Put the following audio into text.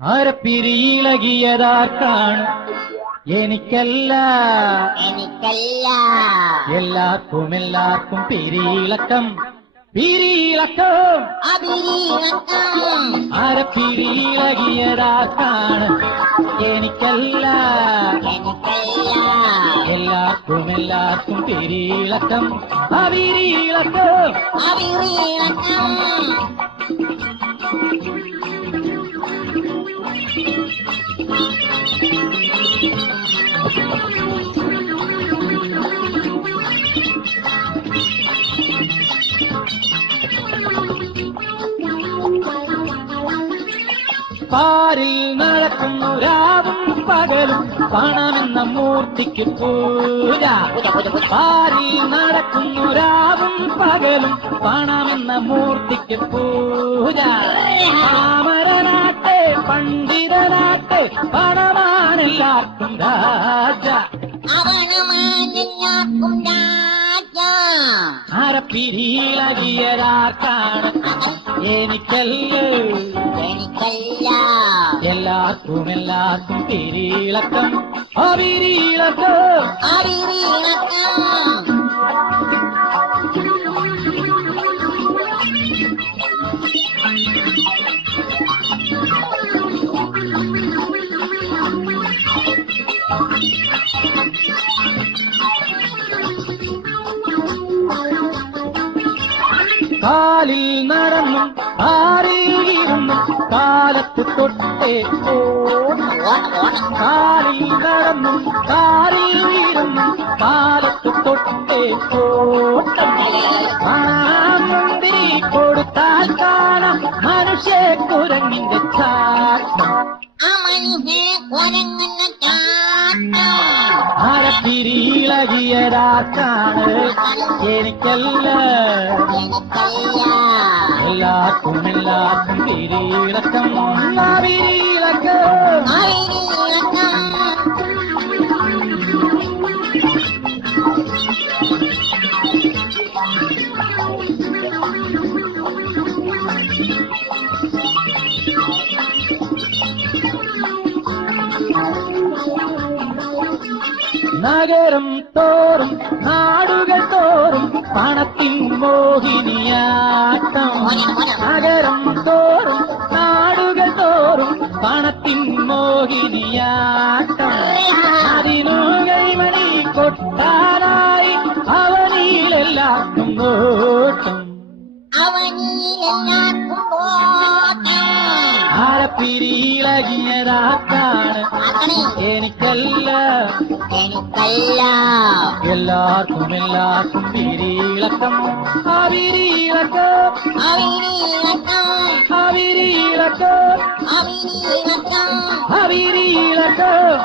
ആരപ്പിരിയിളകിയതാർക്കാണ്? എനിക്കല്ല എല്ലാവർക്കും പിരിയിളക്കം ആരപ്പിരിയിളകിയതാർക്കാണ്? എനിക്കല്ല എല്ലാവർക്കും പിരിയിളക്കം അവിരിയിളക്കം പാരിൽ നടക്കുന്നു രാവും പകലും പണമെന്ന മൂർത്തിക്ക് പൂജ. പാരിൽ നടക്കുന്നു രാവും പകലും പണമെന്ന മൂർത്തിക്ക് പൂജ. പാമരനാട്ടെ പണ്ഡിതനാട്ടെ പണമാനെല്ലാവർക്കും രാജ. ആരപ്പിരിയിളകിയതാർക്കാണ്? എനിക്കല്ല എല്ലാവർക്കും പിരിയിളക്കം അവിരിയിളക്കം കാലിൽ നടന്നും ആറിയിരുന്നും കാലത്ത് തൊട്ടേ കാലിൽ നടന്നും ആറിയിരുന്നും കാലത്ത് തൊട്ടേ മുന്തിരി കൊടുത്താൽ കാണാം മനുഷ്യ കുരങ്ങിന്റെ ചാട്ടം. ആരപ്പിരിയിളകിയതാർക്കാണ്? എനിക്കല്ല എല്ലാവർക്കും പിരിയിളക്കം അവിരിയിളക്കം നഗരം തോറും നാടുകൾ തോറും പണത്തിൻ മോഹിനിയാട്ടം. നഗരം തോറും നാടുകൾ തോറും പണത്തിൻ മോഹിനിയാട്ടം. അതിനു കൈമണി കൊട്ടാനായി അവനിലെല്ലാവർക്കും നോട്ടം. ആരപ്പിരിയിളകിയതാർക്കാണ്? എനിക്കല്ല എല്ലാവർക്കും പിരിയിളക്കം അവിരിയിളക്കം അവിരിയിളക്കം അവിരിയിളക്കം